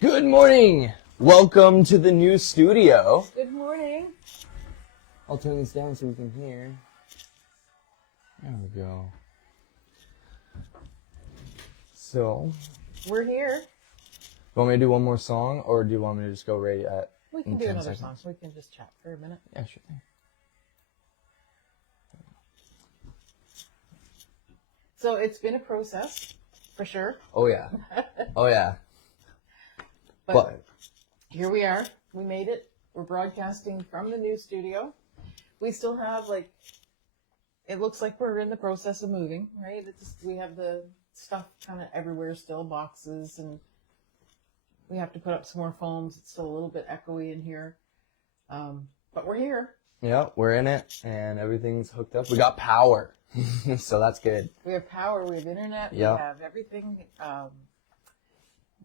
Good morning! Welcome to the new studio. Good morning. I'll turn this down so we can hear. There we go. So, We're here. you want me to do one more song, or do you want me to just go right at We can in do 10 another seconds? song. We can just chat for a minute. Yeah, sure thing. So it's been a process, for sure. Oh yeah. Oh yeah. But here we are. We made it. We're broadcasting from the new studio. We still have, it looks like we're in the process of moving, right? We have the stuff kind of everywhere still, boxes, and we have to put up some more foams. It's still a little bit echoey in here. But we're here. Yeah, we're in it, and everything's hooked up. We got power, so that's good. We have power. We have internet. Yeah. We have everything.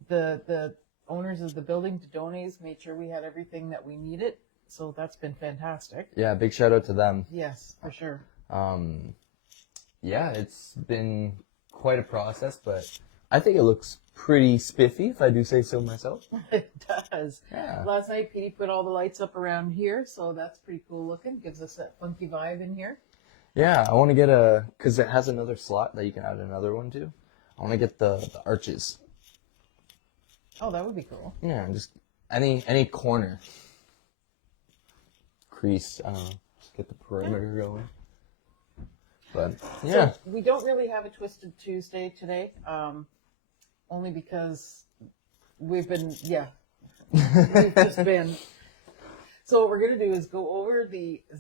The owners of the building, Dodones, made sure we had everything that we needed. So that's been fantastic. Yeah, big shout out to them. Yes, for sure. Yeah, it's been quite a process, but I think it looks pretty spiffy, if I do say so myself. It does. Yeah. Last night, Petey put all the lights up around here, so that's pretty cool looking. Gives us that funky vibe in here. Yeah, I want to get because it has another slot that you can add another one to. I want to get the arches. Oh, that would be cool. Yeah, just any corner. Crease, I don't know, just get the perimeter going. But, yeah. So we don't really have a Twisted Tuesday today, only because we've been, we've just been. So what we're going to do is go over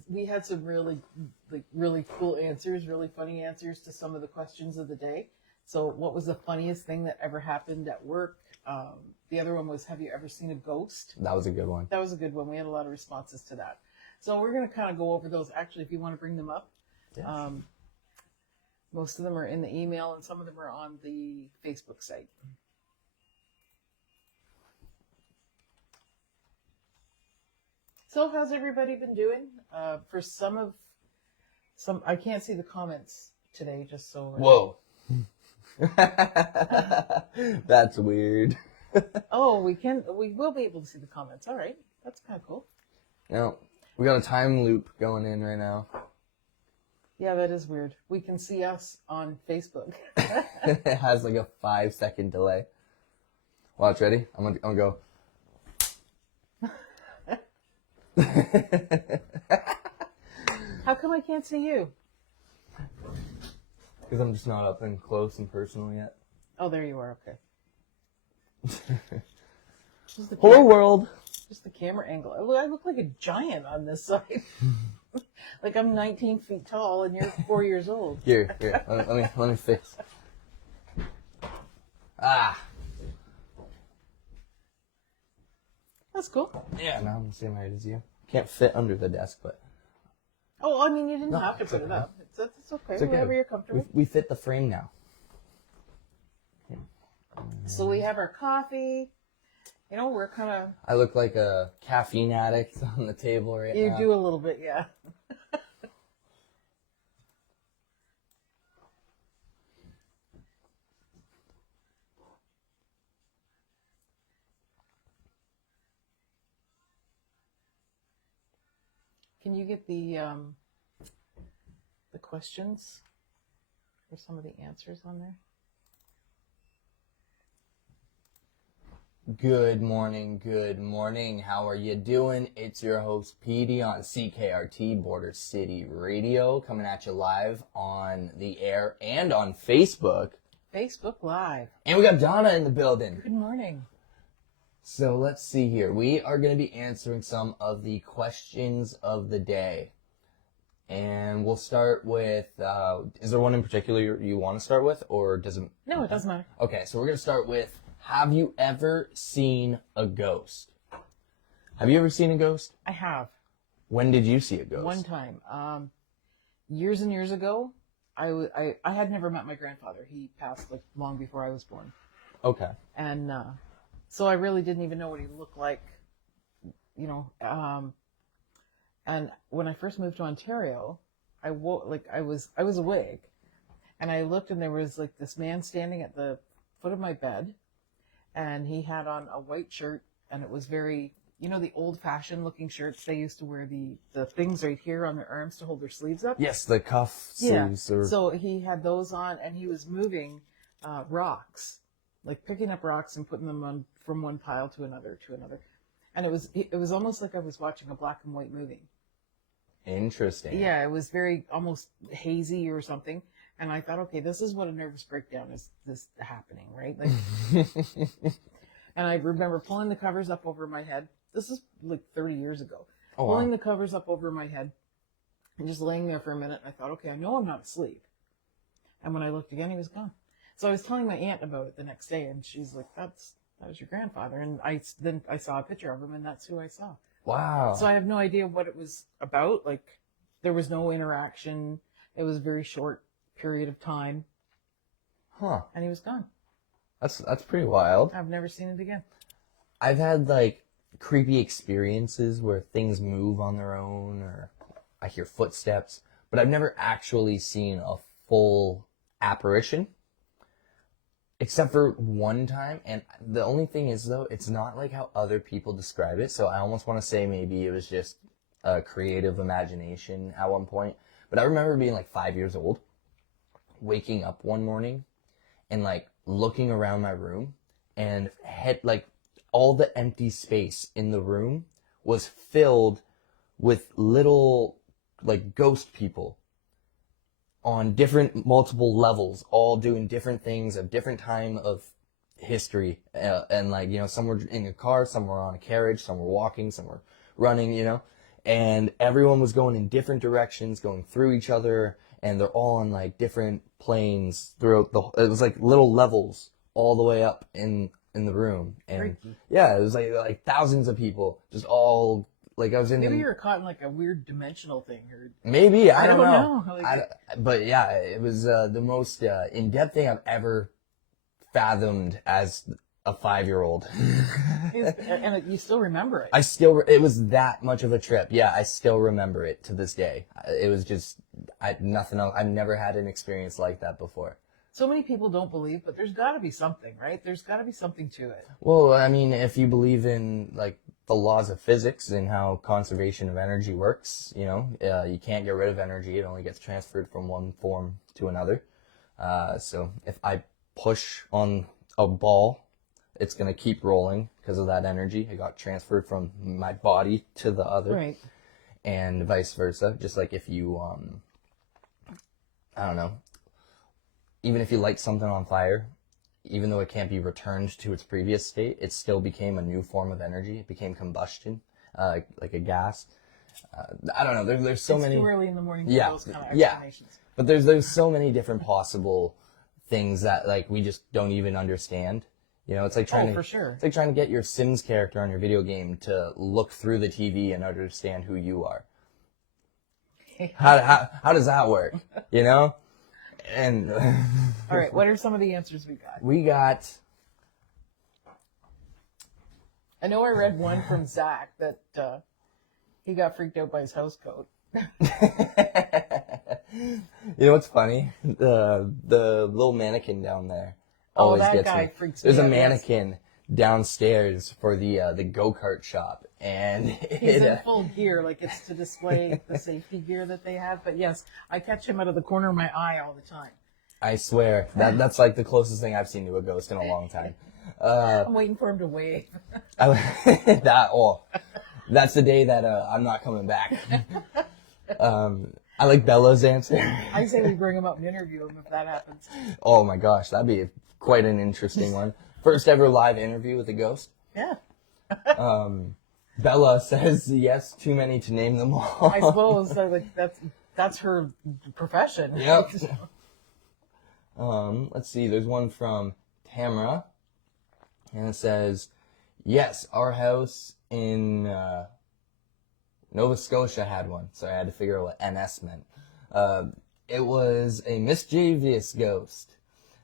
we had some really cool answers, really funny answers to some of the questions of the day. So what was the funniest thing that ever happened at work? The other one was, have you ever seen a ghost? That was a good one. That was a good one. We had a lot of responses to that. So we're going to kind of go over those, actually, if you want to bring them up. Yeah. Most of them are in the email, and some of them are on the Facebook site. So how's everybody been doing? For some, I can't see the comments today, just so. Whoa. That's weird. Oh, we will be able to see the comments. All right. That's kind of cool. Now, we got a time loop going in right now. Yeah, that is weird. We can see us on Facebook. It has like a 5-second delay. Watch, ready? I'm gonna go. How come I can't see you? Because I'm just not up and close and personal yet. Oh, there you are. Okay. Hello, world. Just the camera angle. I look like a giant on this side. Like I'm 19 feet tall and you're 4 years old. Here. Let me fix. Ah. That's cool. Yeah, no, I'm the same height as you. Can't fit under the desk, but Oh, I mean, you didn't No, have to it's put it okay. up. It's okay. it's okay. Wherever you're comfortable. We fit the frame now. So we have our coffee. You know, we're kind of. I look like a caffeine addict on the table right now. You do a little bit, yeah. Can you get the questions or some of the answers on there? Good morning. How are you doing? It's your host, Petey, on CKRT Border City Radio, coming at you live on the air and on Facebook. Facebook Live. And we got Donna in the building. Good morning. So let's see here. We are going to be answering some of the questions of the day. And we'll start with, is there one in particular you want to start with, or does it? No, it doesn't matter. Okay, so we're going to start with, have you ever seen a ghost? Have you ever seen a ghost? I have. When did you see a ghost? One time. Years and years ago, I had never met my grandfather. He passed like long before I was born. Okay. And so I really didn't even know what he looked like, you know. And when I first moved to Ontario, I was awake, and I looked, and there was like this man standing at the foot of my bed, and he had on a white shirt, and it was very, the old-fashioned looking shirts they used to wear, the things right here on their arms to hold their sleeves up. Yes, the cuff Yeah. sleeves. Or... So he had those on, and he was moving rocks, like picking up rocks and putting them on from one pile to another, and it was almost like I was watching a black and white movie. Interesting. Yeah, it was very almost hazy or something. And I thought, okay, this is what a nervous breakdown is this happening, right? Like, and I remember pulling the covers up over my head. This is like 30 years ago. Oh, Pulling wow. the covers up over my head and just laying there for a minute. And I thought, okay, I know I'm not asleep. And when I looked again, he was gone. So I was telling my aunt about it the next day, and she's like, that was your grandfather. And then I saw a picture of him, and that's who I saw. Wow. So I have no idea what it was about. Like, there was no interaction. It was a very short period of time. Huh. And he was gone. That's pretty wild. I've never seen it again. I've had like creepy experiences where things move on their own or I hear footsteps, but I've never actually seen a full apparition. Except for one time, and the only thing is, though, it's not like how other people describe it, so I almost want to say maybe it was just a creative imagination at one point. But I remember being like 5 years old, waking up one morning, and like looking around my room, and like all the empty space in the room was filled with little like ghost people on different multiple levels, all doing different things of different time of history. And like, some were in a car, some were on a carriage, some were walking, some were running, and everyone was going in different directions, going through each other, and they're all on like different planes throughout it was like little levels all the way up in the room. And Freaky. yeah, it was like thousands of people just all like I was in. Maybe you were caught in like a weird dimensional thing, or maybe I don't know. Like, but yeah, it was the most in-depth thing I've ever fathomed as a 5-year-old. and you still remember it. It was that much of a trip. Yeah, I still remember it to this day. It was just nothing else. I've never had an experience like that before. So many people don't believe, but there's got to be something, right? There's got to be something to it. Well, I mean, if you believe in like the laws of physics and how conservation of energy works, you can't get rid of energy. It only gets transferred from one form to another. So if I push on a ball, it's going to keep rolling because of that energy. It got transferred from my body to the other. Right. And vice versa. Just like if you, I don't know, even if you light something on fire, even though it can't be returned to its previous state, it still became a new form of energy. It became combustion, like a gas. I don't know. There's so many. It's too early in the morning for Yeah, those kind of yeah. explanations. But there's so many different possible things that like we just don't even understand. It's like trying for sure. It's like trying to get your Sims character on your video game to look through the TV and understand who you are. How does that work? And All right, what are some of the answers we got? I know I read one from Zach that he got freaked out by his house coat. You know what's funny? The little mannequin down there always that gets guy me. freaks me There's out, a yes. mannequin downstairs for the go-kart shop, and He's in full gear, like it's to display the safety gear that they have. But yes, I catch him out of the corner of my eye all the time. I swear that's like the closest thing I've seen to a ghost in a long time. I'm waiting for him to wave. That's the day that I'm not coming back. I like Bella's answer. I say we bring him up and interview him if that happens. Oh my gosh, that'd be quite an interesting one. First ever live interview with a ghost. Yeah. Bella says yes, too many to name them all. I suppose that's her profession. Yep. Let's see. There's one from Tamara, and it says, "Yes, our house in Nova Scotia had one." So I had to figure out what NS meant. It was a mischievous ghost.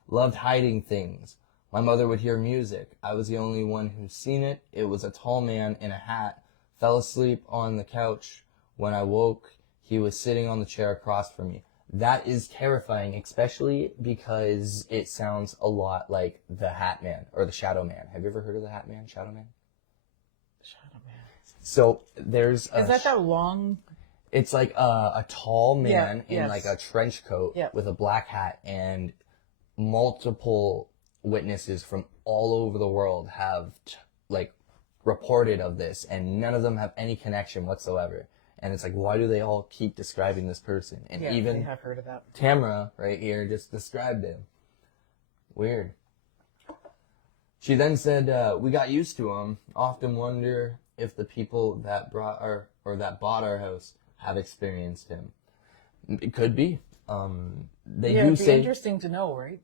Loved hiding things. My mother would hear music. I was the only one who's seen it. It was a tall man in a hat. Fell asleep on the couch. When I woke, he was sitting on the chair across from me. that is terrifying, especially because it sounds a lot like the Hat Man or the Shadow Man. Have you ever heard of the Hat Man, Shadow Man? Shadow Man. So there's Is that long? It's like a tall man in yes. like a trench coat Yeah. with a black hat, and multiple witnesses from all over the world have like reported of this, and none of them have any connection whatsoever. And it's like, why do they all keep describing this person? And Yeah, even I have heard of that. Tamara right here just described him. Weird. She then said, we got used to him. Often wonder if the people that bought our house have experienced him. It could be. They do It'd be say interesting to know, right?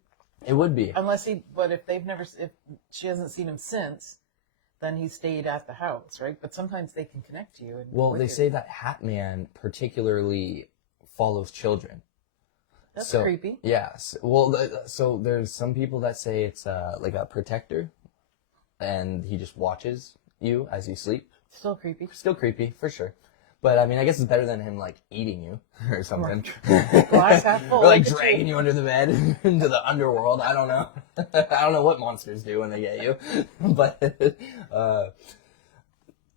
it would be. But if she hasn't seen him since, then he stayed at the house, right? But sometimes they can connect to you. Well, they say that Hat Man particularly follows children. That's So, creepy. Yes. Well, so there's some people that say it's like a protector, and he just watches you as you sleep. Still creepy. Still creepy, for sure. But I mean, I guess it's better than him like eating you or something. Glass half full. Or like look at dragging you under the bed into the underworld. I don't know. I don't know what monsters do when they get you. But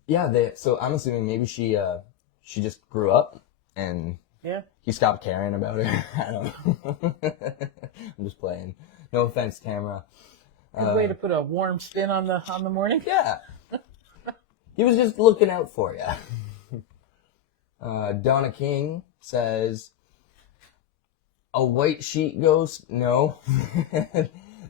yeah, so I'm assuming maybe she just grew up and Yeah. he stopped caring about her. I don't know. I'm just playing. No offense, Tamara. Good way to put a warm spin on the morning. Yeah. He was just looking out for you. Donna King says, a white sheet ghost? No.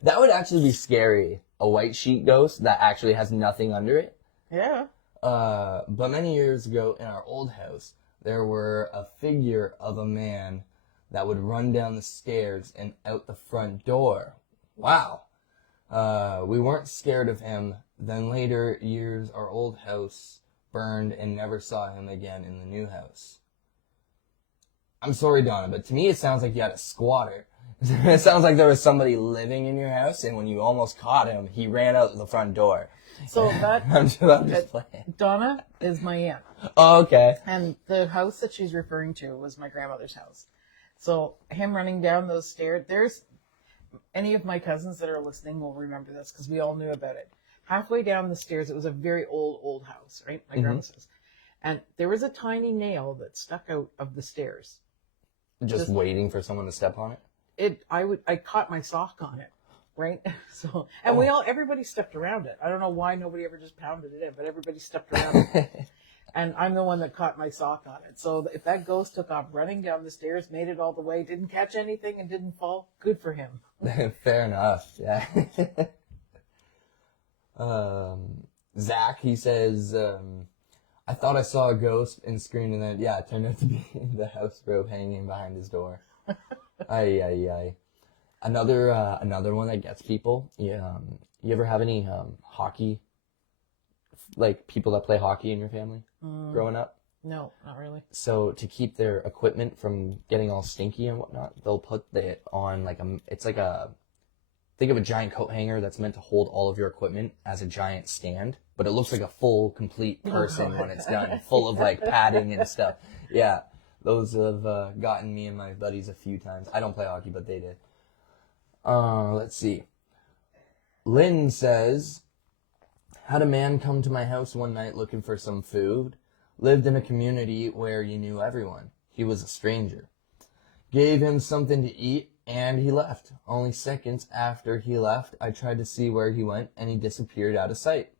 That would actually be scary. A white sheet ghost that actually has nothing under it. Yeah. But many years ago in our old house, there were a figure of a man that would run down the stairs and out the front door. Wow. We weren't scared of him. Then later years, our old house burned and never saw him again in the new house. I'm sorry, Donna, but to me it sounds like you had a squatter. It sounds like there was somebody living in your house, and when you almost caught him, he ran out the front door. So that I'm just playing. Donna is my aunt. Oh, okay. And the house that she's referring to was my grandmother's house. So him running down those stairs, there's any of my cousins that are listening will remember this because we all knew about it. Halfway down the stairs, it was a very old house, right? My grandma's house. And there was a tiny nail that stuck out of the stairs. Just waiting for someone to step on it? I caught my sock on it, right? So, and everybody stepped around it. I don't know why nobody ever just pounded it in, but everybody stepped around it. And I'm the one that caught my sock on it. So if that ghost took off running down the stairs, made it all the way, didn't catch anything and didn't fall, good for him. Fair enough, yeah. Zach, he says, I thought I saw a ghost and screamed, and then, yeah, it turned out to be the house robe hanging behind his door. Ay. Another one that gets people, you ever have any hockey, like people that play hockey in your family growing up? No, not really. So to keep their equipment from getting all stinky and whatnot, they'll put it on think of a giant coat hanger that's meant to hold all of your equipment as a giant stand, but it looks like a full, complete person when it's done, full of like padding and stuff. Yeah, those have gotten me and my buddies a few times. I don't play hockey, but they did. Let's see. Lynn says, had a man come to my house one night looking for some food. Lived in a community where you knew everyone. He was a stranger. Gave him something to eat, and he left. Only seconds after he left, I tried to see where he went, and he disappeared out of sight.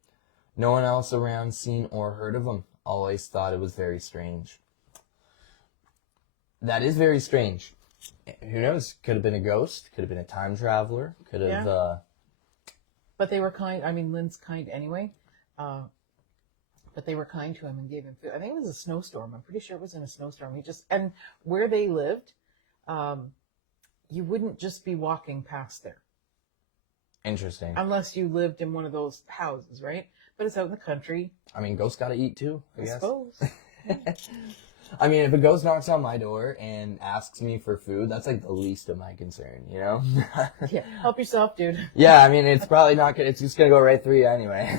No one else around seen or heard of him. Always thought it was very strange. That is very strange. Who knows? Could have been a ghost. Could have been a time traveler. Could have... Yeah. But they were kind. I mean, Lynn's kind anyway. But they were kind to him and gave him food. I think it was a snowstorm. I'm pretty sure it was in a snowstorm. And where they lived, you wouldn't just be walking past there. Interesting. Unless you lived in one of those houses, right? But it's out in the country. I mean, ghosts gotta eat too, I guess. Suppose. I mean, if a ghost knocks on my door and asks me for food, that's like the least of my concern, you know? Yeah, help yourself, dude. Yeah, I mean, it's probably not gonna, it's just gonna go right through you anyway.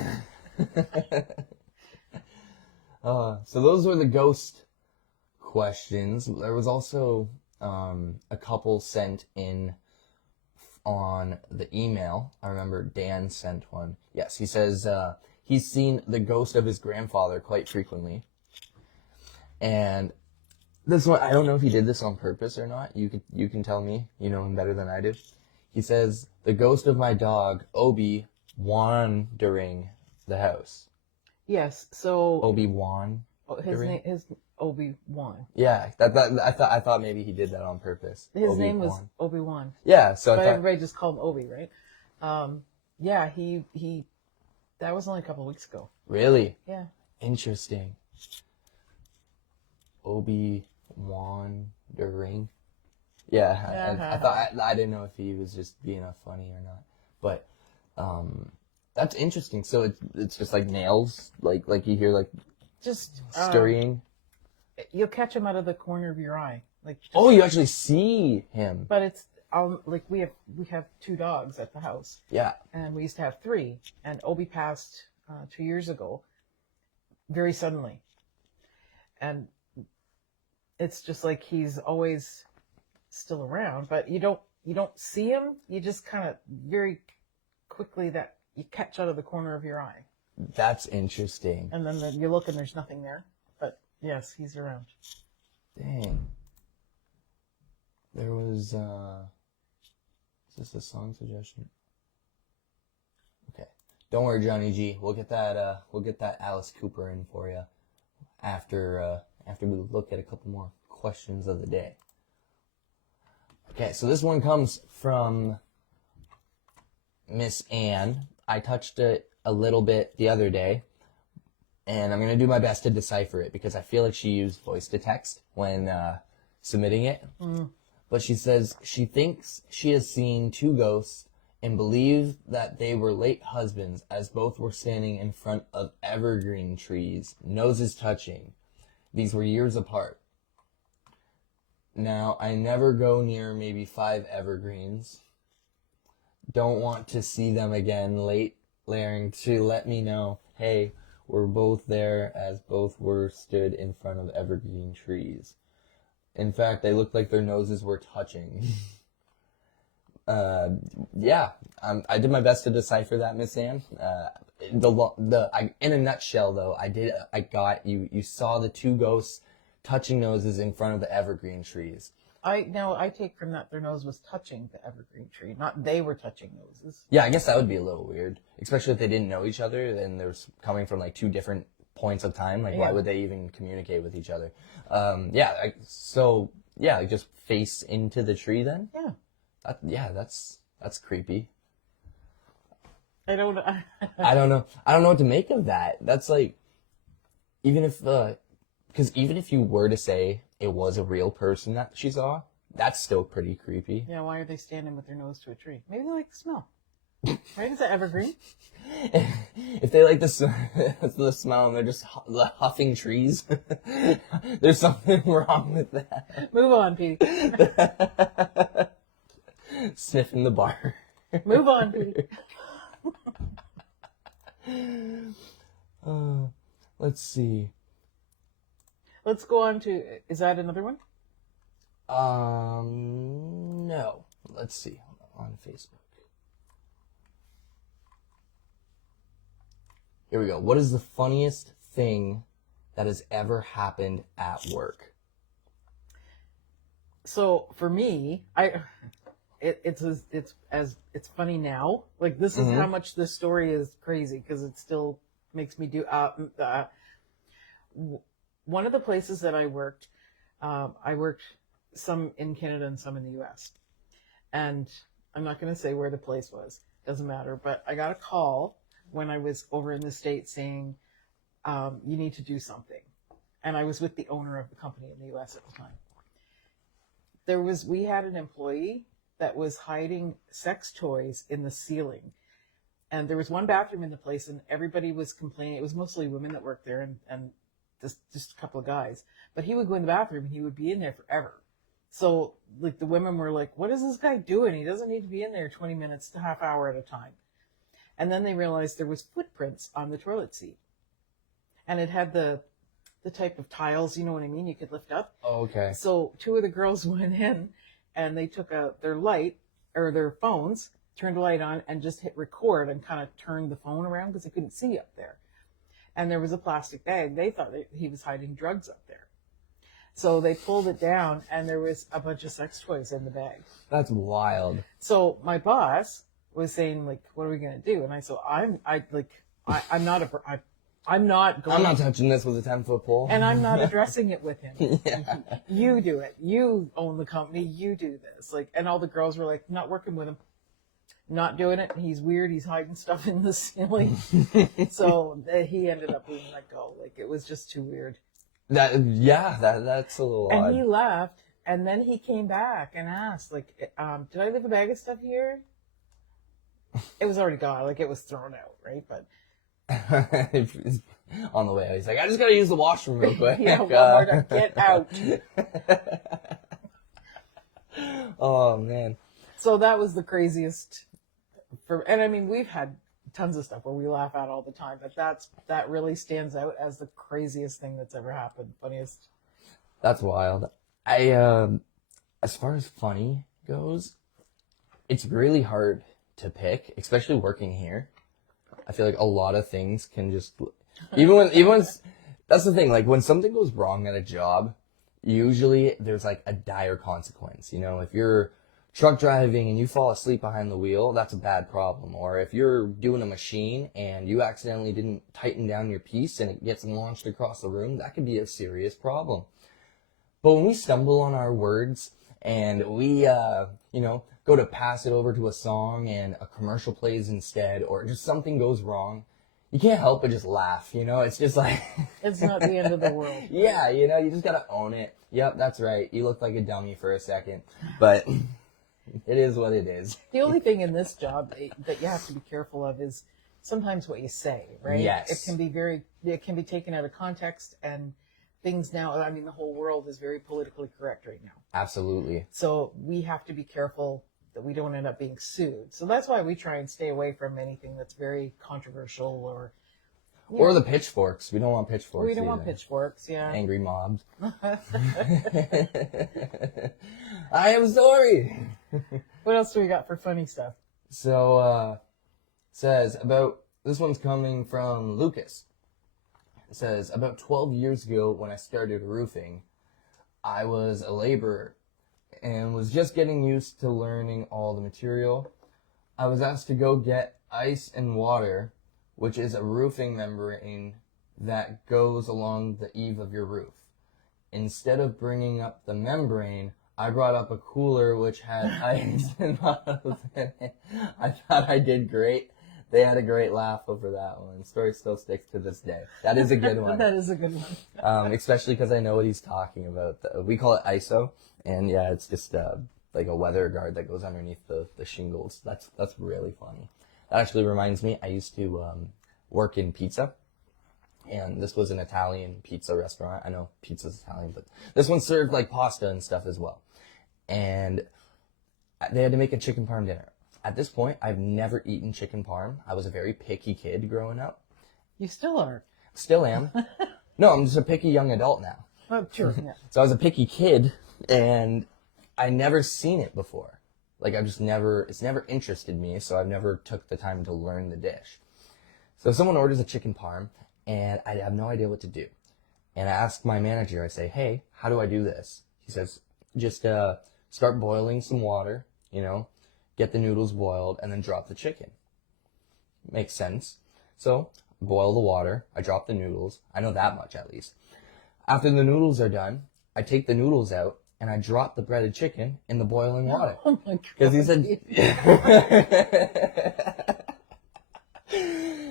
So those were the ghost questions. There was also a couple sent in on the email. I remember Dan sent one. Yes, he says he's seen the ghost of his grandfather quite frequently. And this one, I don't know if he did this on purpose or not. You can tell me. You know him better than I do. He says, the ghost of my dog, Obi, wandering the house. Yes. So Obi-Wan? his Obi-Wan. Yeah, I thought maybe he did that on purpose. His name was Obi-Wan. Yeah, so But I thought, everybody just called him Obi, right? Yeah, he that was only a couple of weeks ago. really Yeah. interesting. Obi-Wandering. Yeah, I thought I didn't know if he was just being funny or not, but that's interesting. So it's just like nails, like you hear like Just scurrying. you'll catch him out of the corner of your eye, like. Just, Oh, you actually see him. But it's like we have 2 dogs at the house, Yeah. and we used to have 3, and Obi passed 2 years ago, very suddenly, and it's just like he's always still around, but you don't see him. You just kind of very quickly that you catch out of the corner of your eye, That's interesting. and then you look and there's nothing there. But yes, he's around. Dang. There was, is this a song suggestion? Okay. Don't worry, Johnny G. We'll get that Alice Cooper in for you after we look at a couple more questions of the day. Okay, so this one comes from Miss Ann. I touched it a little bit the other day, and I'm going to do my best to decipher it because I feel like she used voice to text when submitting it. But she says she thinks she has seen 2 ghosts and believes that they were late husbands as both were standing in front of evergreen trees, noses touching. These were years apart. Now, I never go near maybe 5 evergreens. Don't want to see them again. Late layering to let me know, hey, we're both there as both were stood in front of evergreen trees. In fact, they looked like their noses were touching. Yeah, I did my best to decipher that, Miss Ann. In a nutshell, though, I got you. You saw the 2 ghosts touching noses in front of the evergreen trees. I take from that their nose was touching the evergreen tree, not they were touching noses. Yeah, I guess that would be a little weird, especially if they didn't know each other and they're coming from like 2 different points of time. Like, why would they even communicate with each other? Just face into the tree then. Yeah. That's creepy. I don't. I don't know what to make of that. That's like, because even if you were to say it was a real person that she saw, that's still pretty creepy. Yeah, why are they standing with their nose to a tree? Maybe they like the smell. Right? Is that evergreen? If they like the smell and they're just huffing trees, there's something wrong with that. Move on, Pete. Sniffing the bar. Move on, Pete. Let's see. Let's go on to, is that another one? No. Let's see. On Facebook. Here we go. What is the funniest thing that has ever happened at work? So for me, it's funny now. Like, this is how much this story is crazy because it still makes me do. One of the places that I worked some in Canada and some in the U.S. And I'm not going to say where the place was. Doesn't matter. But I got a call when I was over in the States saying, you need to do something. And I was with the owner of the company in the U.S. at the time. We had an employee that was hiding sex toys in the ceiling. And there was one bathroom in the place and everybody was complaining. It was mostly women that worked there and just a couple of guys. But he would go in the bathroom and he would be in there forever. So like the women were like, what is this guy doing? He doesn't need to be in there 20 minutes to half hour at a time. And then they realized there was footprints on the toilet seat. And it had the the type of tiles, you know what I mean, you could lift up. Oh, okay. So two of the girls went in and they took out their light or their phones, turned the light on, and just hit record and kind of turned the phone around because they couldn't see up there. And there was a plastic bag. They thought that he was hiding drugs up there. So they pulled it down and there was a bunch of sex toys in the bag. That's wild. So my boss was saying, like, what are we going to do? And I said, I'm not going. I'm not touching this with a 10-foot pole. And I'm not addressing it with him. Yeah. You do it. You own the company. You do this. Like, and all the girls were like, not working with him. Not doing it. He's weird. He's hiding stuff in the ceiling. So he ended up being let go. Like, it was just too weird. That's a little odd. And he left. And then he came back and asked, like, did I leave a bag of stuff here? It was already gone. Like, it was thrown out, right? But on the way out, he's like, I just gotta use the washroom real quick. yeah, one more time. Get out. Oh man. So that was the craziest. And I mean, we've had tons of stuff where we laugh at all the time, but that really stands out as the craziest thing that's ever happened. Funniest. That's wild. As far as funny goes, it's really hard to pick, especially working here. I feel like a lot of things can just, even when, that's the thing, like when something goes wrong at a job, usually there's like a dire consequence. You know, if you're truck driving and you fall asleep behind the wheel, that's a bad problem. Or if you're doing a machine and you accidentally didn't tighten down your piece and it gets launched across the room, that could be a serious problem. But when we stumble on our words and we, go to pass it over to a song and a commercial plays instead, or just something goes wrong, you can't help but just laugh, you know? It's just like... It's not the end of the world. Yeah, you know, you just gotta own it. Yep, that's right. You looked like a dummy for a second. But it is what it is. The only thing in this job that you have to be careful of is sometimes what you say, right? Yes. It can be taken out of context, and things now, I mean, the whole world is very politically correct right now. Absolutely. So we have to be careful that we don't end up being sued. So that's why we try and stay away from anything that's very controversial or... Or the pitchforks. We don't want pitchforks. We don't want either. pitchforks, yeah. Angry mobs. I am sorry. What else do we got for funny stuff? So, says about, this one's coming from Lucas. It says, about 12 years ago when I started roofing, I was a laborer and was just getting used to learning all the material. I was asked to go get ice and water, which is a roofing membrane that goes along the eave of your roof. Instead of bringing up the membrane, I brought up a cooler which had ice and bottles in it. I thought I did great. They had a great laugh over that one. The story still sticks to this day. That is a good one. That is a good one. Especially because I know what he's talking about. We call it ISO, and yeah, it's just like a weather guard that goes underneath the shingles. That's really funny. That actually reminds me, I used to work in pizza, and this was an Italian pizza restaurant. I know pizza's Italian, but this one served like pasta and stuff as well. And they had to make a chicken parm dinner. At this point, I've never eaten chicken parm. I was a very picky kid growing up. You still are. Still am. No, I'm just a picky young adult now. Oh, sure. Yeah. So I was a picky kid, and I never seen it before. Like, it's never interested me, so I've never took the time to learn the dish. So someone orders a chicken parm, and I have no idea what to do. And I ask my manager, I say, hey, how do I do this? He says, just start boiling some water, get the noodles boiled, and then drop the chicken. Makes sense. So, boil the water, I drop the noodles. I know that much, at least. After the noodles are done, I take the noodles out, and I drop the breaded chicken in the boiling water. Oh my God. Because he said...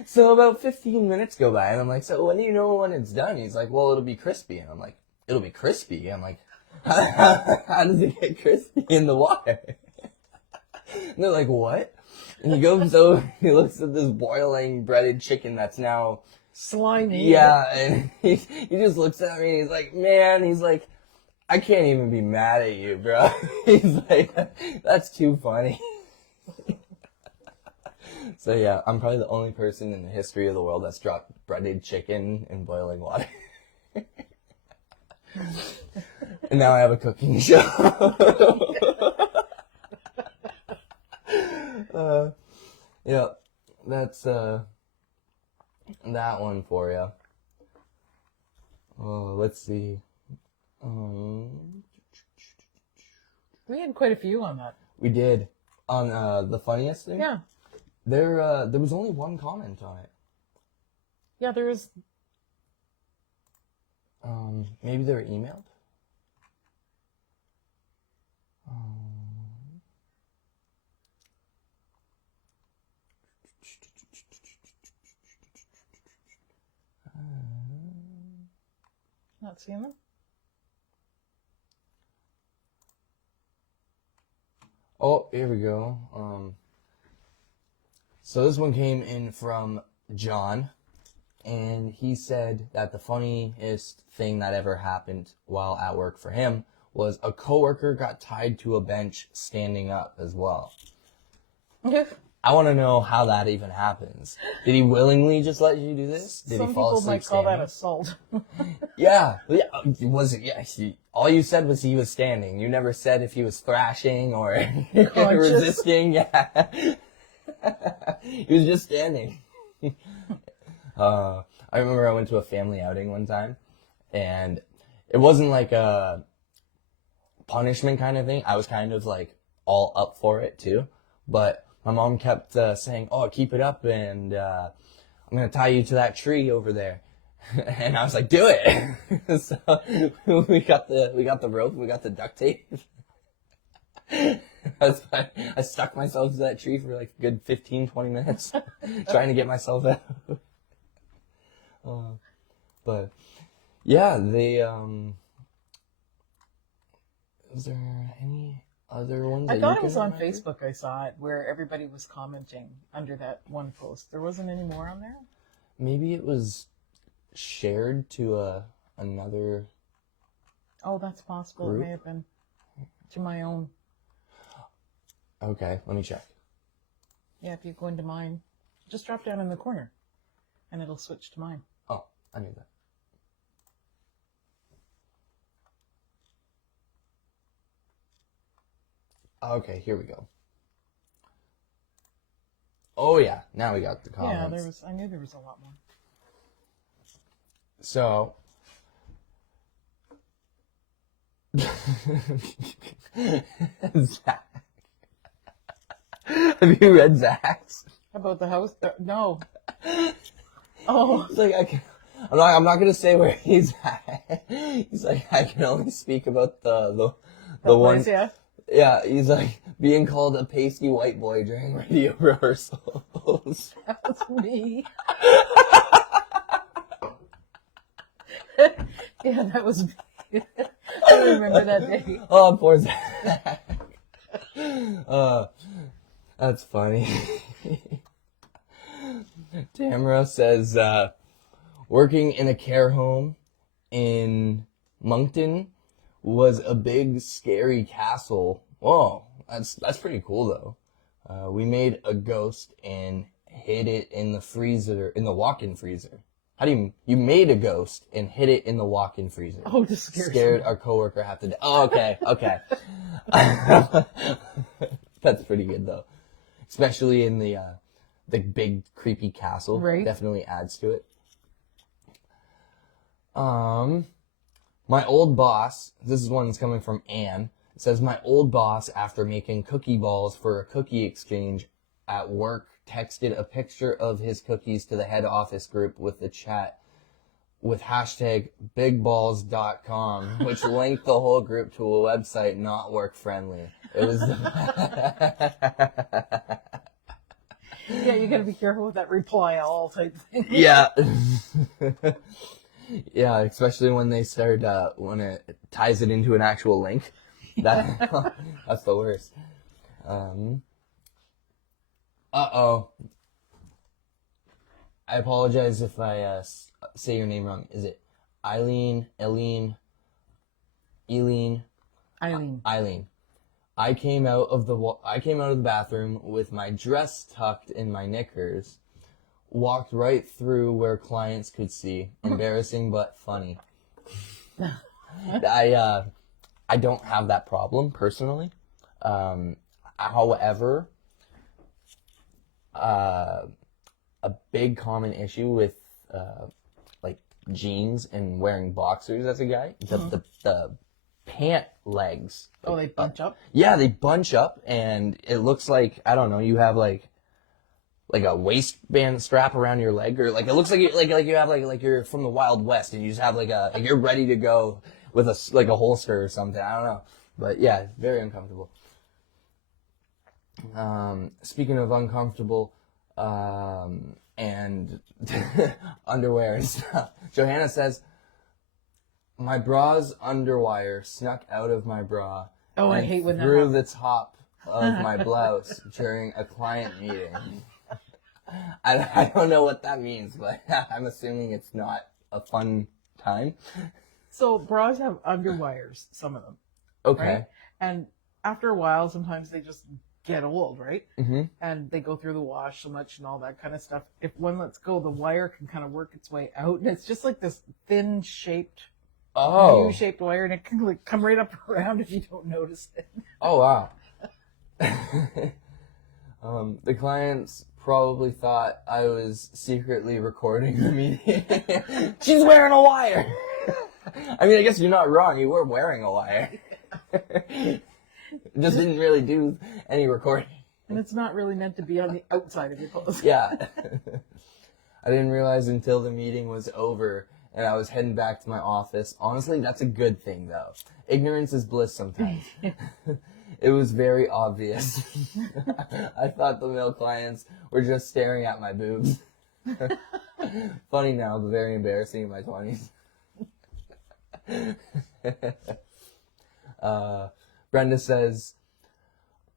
So about 15 minutes go by, and I'm like, so when do you know when it's done? He's like, well, it'll be crispy. And I'm like, it'll be crispy? I'm like, how does it get crispy in the water? And they're like, what? And he goes over, he looks at this boiling breaded chicken that's now... slimy. Yeah, and he just looks at me and he's like, man, I can't even be mad at you, bro. He's like, that's too funny. So yeah, I'm probably the only person in the history of the world that's dropped breaded chicken in boiling water. And now I have a cooking show. Yeah, that's that one for you. Oh, let's see. We had quite a few on that. We did on the funniest thing. Yeah. There was only one comment on it. Yeah, there was. Maybe they were emailed. Not seeing them. Oh, here we go. So this one came in from John, and he said that the funniest thing that ever happened while at work for him was a coworker got tied to a bench standing up as well. I want to know how that even happens. Did he willingly just let you do this? Did Some he fall people asleep might call standing? that assault. Yeah. Was it? Yeah. All you said was he was standing. You never said if he was thrashing or resisting. Yeah. He was just standing. I remember I went to a family outing one time, and it wasn't like a punishment kind of thing. I was kind of like all up for it too, but my mom kept saying, "Oh, keep it up, and I'm gonna tie you to that tree over there." And I was like, "Do it!" So we got the rope, we got the duct tape. I stuck myself to that tree for like a good 15-20 minutes, trying to get myself out. But yeah, they is there any other ones? I that thought you it was can on remember? Facebook. I saw it where everybody was commenting under that one post. There wasn't any more on there? Maybe it was shared to another. Oh, that's possible. Group? It may have been to my own. Okay, let me check. Yeah, if you go into mine, just drop down in the corner and it'll switch to mine. Oh, I knew that. Okay, here we go. Oh yeah, now we got the comments. Yeah, I knew there was a lot more. So, Zach. Have you read Zach's? About the house? No. Oh. It's like I'm not gonna say where he's at. He's like, I can only speak about the one. Place, yeah. Yeah, he's like being called a pasty white boy during radio rehearsals. That was me. Yeah, that was me. I remember that day. Oh, poor Zach. That's funny. Tamara says, working in a care home in Moncton was a big, scary castle. Whoa, that's pretty cool, though. We made a ghost and hid it in the freezer, in the walk-in freezer. How do you made a ghost and hid it in the walk-in freezer? Oh, just Scared our coworker half to death. Oh, okay. That's pretty good, though. Especially in the big, creepy castle. Right. Definitely adds to it. My old boss, this is one that's coming from Anne. It says, my old boss, after making cookie balls for a cookie exchange at work, texted a picture of his cookies to the head office group with the chat with hashtag bigballs.com, which linked the whole group to a website not work friendly. It was Yeah, you gotta be careful with that reply all type thing. Yeah. Yeah, especially when they start, when it ties it into an actual link. That's the worst. Uh-oh. I apologize if I say your name wrong. Is it Eileen? Eileen? Eileen. I came out of the bathroom with my dress tucked in my knickers, walked right through where clients could see. Embarrassing but funny. I don't have that problem personally. However, a big common issue with like jeans and wearing boxers as a guy, the pant legs. Oh, they bunch up? Yeah, they bunch up, and it looks like, I don't know, you have like a waistband strap around your leg, or like it looks like you have like you're from the Wild West and you just have like you're ready to go with a holster or something. I don't know, but yeah, very uncomfortable. Speaking of uncomfortable, and underwear and stuff, Johanna says, my bra's underwire snuck out of my bra. Oh, I and hate when that through happens. the top of my blouse during a client meeting. I don't know what that means, but I'm assuming it's not a fun time. So bras have underwires, some of them. Okay. Right? And after a while, sometimes they just get old, right? Mm-hmm. And they go through the wash so much and all that kind of stuff. If one lets go, the wire can kind of work its way out, and it's just like this thin shaped, U-shaped wire, and it can like come right up around if you don't notice it. Oh, wow. The clients probably thought I was secretly recording the meeting. She's wearing a wire. I mean, I guess you're not wrong. You were wearing a wire. Just didn't really do any recording. And it's not really meant to be on the outside of your clothes. Yeah. I didn't realize until the meeting was over and I was heading back to my office. Honestly, that's a good thing, though. Ignorance is bliss sometimes. It was very obvious. I thought the male clients were just staring at my boobs. Funny now, but very embarrassing in my 20s. Brenda says,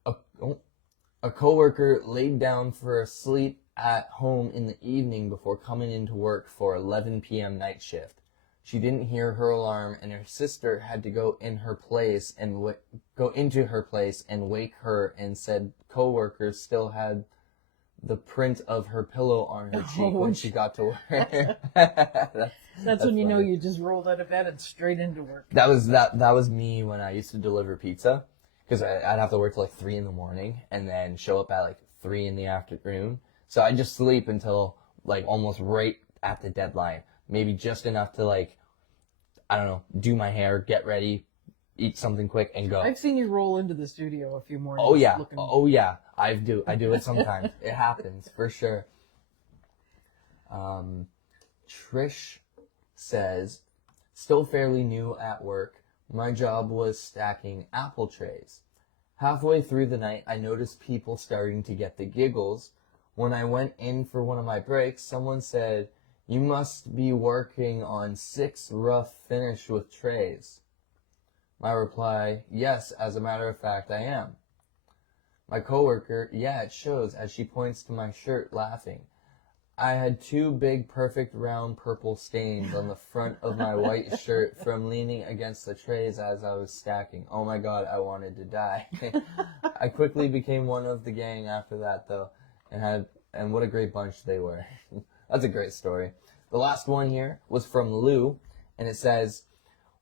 a coworker laid down for a sleep at home in the evening before coming into work for 11 p.m. night shift. She didn't hear her alarm, and her sister had to go in her place and go into her place and wake her, and said coworkers still had the print of her pillow on her cheek when she got to work. That's when you know funny. you just rolled out of bed and straight into work. That was me when I used to deliver pizza, because I'd have to work till like 3 a.m. and then show up at like 3 p.m. So I'd just sleep until like almost right at the deadline, maybe just enough to like, I don't know, do my hair, get ready, eat something quick, and go. I've seen you roll into the studio a few mornings. Oh yeah, looking... I do it sometimes. It happens for sure. Trish says, still fairly new at work. My job was stacking apple trays. Halfway through the night, I noticed people starting to get the giggles. When I went in for one of my breaks, someone said, "You must be working on 6 rough finish with trays." My reply, "Yes, as a matter of fact, I am." My coworker, "Yeah, it shows," as she points to my shirt, laughing. I had 2 big, perfect, round purple stains on the front of my white shirt from leaning against the trays as I was stacking. Oh my god, I wanted to die. I quickly became one of the gang after that, though, and what a great bunch they were. That's a great story. The last one here was from Lou, and it says,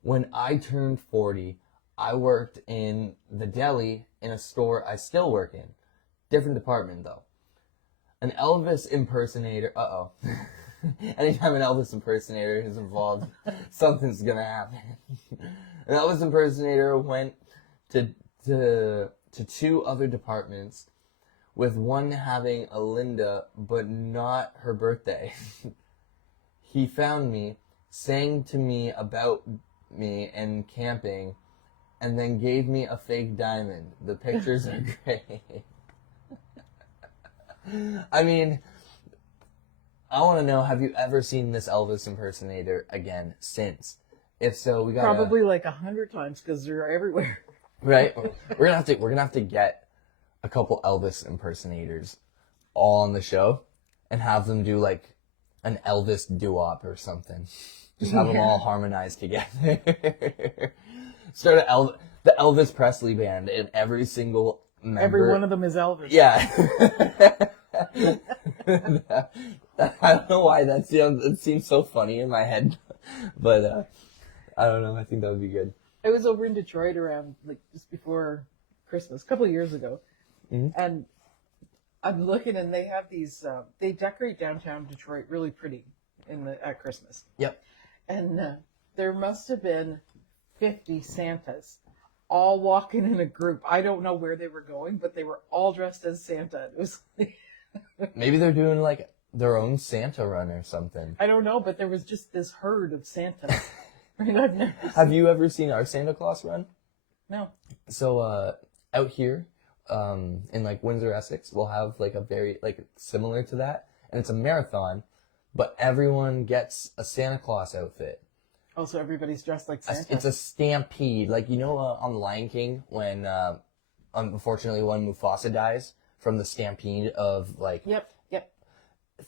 when I turned 40, I worked in the deli in a store I still work in. Different department, though. An Elvis impersonator, anytime an Elvis impersonator is involved, something's gonna happen. An Elvis impersonator went to 2 other departments, with one having a Linda, but not her birthday. He found me, sang to me about me and camping, and then gave me a fake diamond. The pictures are great. I mean, I want to know, have you ever seen this Elvis impersonator again since? If so, we got probably like 100 times because they're everywhere. Right? We're gonna have to get a couple Elvis impersonators all on the show and have them do like an Elvis doo-wop or something. Just have them all harmonize together. Start the Elvis Presley band, and every single member. Every one of them is Elvis. Yeah. I don't know why that seems so funny in my head, but I don't know. I think that would be good. I was over in Detroit around like just before Christmas, a couple of years ago, and I'm looking, and they have these. They decorate downtown Detroit really pretty at Christmas. Yep. And there must have been 50 Santas, all walking in a group. I don't know where they were going, but they were all dressed as Santa. It was. Maybe they're doing like their own Santa run or something. I don't know, but there was just this herd of Santas. Right? I've never seen. Have you ever seen our Santa Claus run? No. So out here, in like Windsor, Essex, we'll have like a very like similar to that, and it's a marathon, but everyone gets a Santa Claus outfit. Oh, so everybody's dressed like Santa. It's a stampede, like on The Lion King when unfortunately when Mufasa dies from the stampede of like. Yep.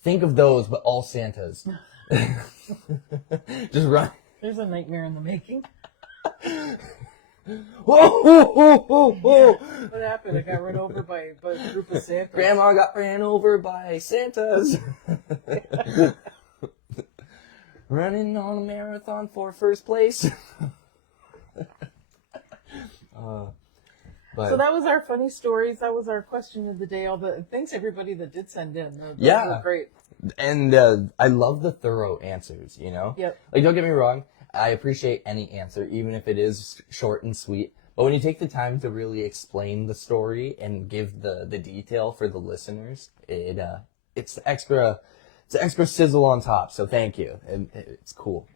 Think of those, but all Santas. Just run. There's a nightmare in the making. Whoa, whoa, whoa, whoa, whoa. What happened? I got run over by a group of Santas. Grandma got ran over by Santas. Running on a marathon for first place. But, So that was our funny stories. That was our question of the day. Thanks everybody that did send in. Those Yeah. were great. and I love the thorough answers, Yep. Like, don't get me wrong. I appreciate any answer, even if it is short and sweet. But when you take the time to really explain the story and give the detail for the listeners, it's extra sizzle on top. So thank you. It's cool.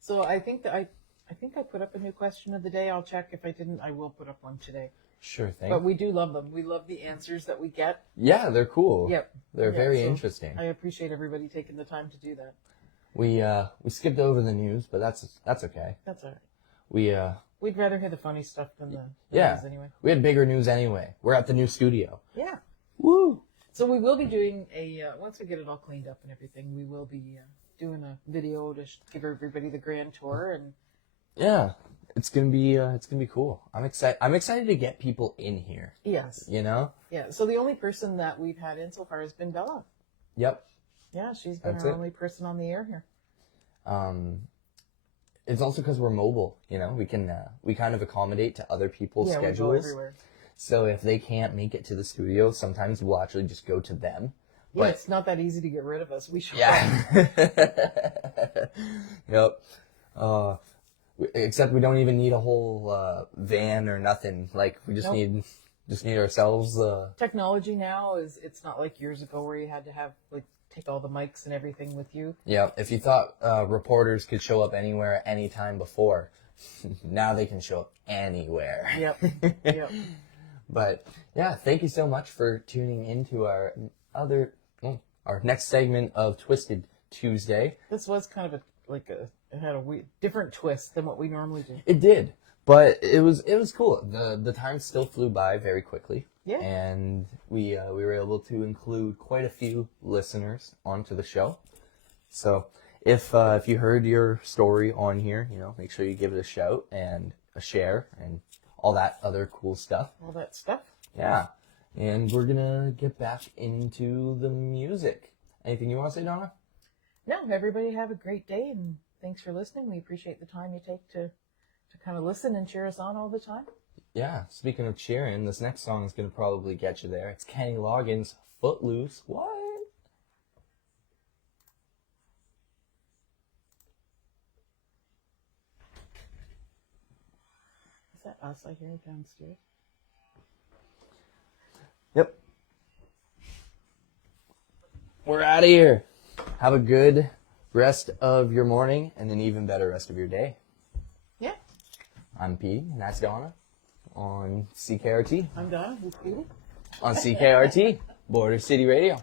So I think that I think I put up a new question of the day. I'll check. If I didn't, I will put up one today. Sure thing. But we do love them. We love the answers that we get. Yeah, they're cool. Yep. They're Yeah, very so interesting. I appreciate everybody taking the time to do that. We skipped over the news, but that's okay. That's all right. We'd rather hear the funny stuff than the yeah. news anyway. We had bigger news anyway. We're at the new studio. Yeah. Woo! So we will be doing once we get it all cleaned up and everything, we will be doing a video to give everybody the grand tour. And yeah, it's gonna be cool. I'm excited to get people in here. yes. Yeah. So the only person that we've had in so far has been Bella. Yep. Yeah, she's been That's our it. only person on the air here. It's also because we're mobile. We can we kind of accommodate to other people's We go schedules. everywhere. So if they can't make it to the studio, sometimes we'll actually just go to them. Yeah, But it's not that easy to get rid of us. We should. yeah. Yep. Except we don't even need a whole van or nothing. Like we just Nope. need ourselves. Technology now it's not like years ago where you had to have take all the mics and everything with you. Yeah. If you thought reporters could show up anywhere at any time before, now they can show up anywhere. Yep. Yep. But yeah, thank you so much for tuning into our next segment of Twisted Tuesday. This was kind of it had a different twist than what we normally do. It did, but it was cool. The time still flew by very quickly. Yeah. And we were able to include quite a few listeners onto the show. So if you heard your story on here, make sure you give it a shout and a share and all that other cool stuff. All that stuff. Yeah. And we're gonna get back into the music. Anything you want to say, Donna? No, everybody have a great day, and thanks for listening. We appreciate the time you take to kind of listen and cheer us on all the time. Yeah, speaking of cheering, this next song is going to probably get you there. It's Kenny Loggins' Footloose. What? Is that us I hear downstairs? Yep. We're out of here. Have a good rest of your morning and an even better rest of your day. Yeah. I'm Petey, and that's Donna on CKRT. I'm Donna. Who's Petey? On CKRT, Border City Radio.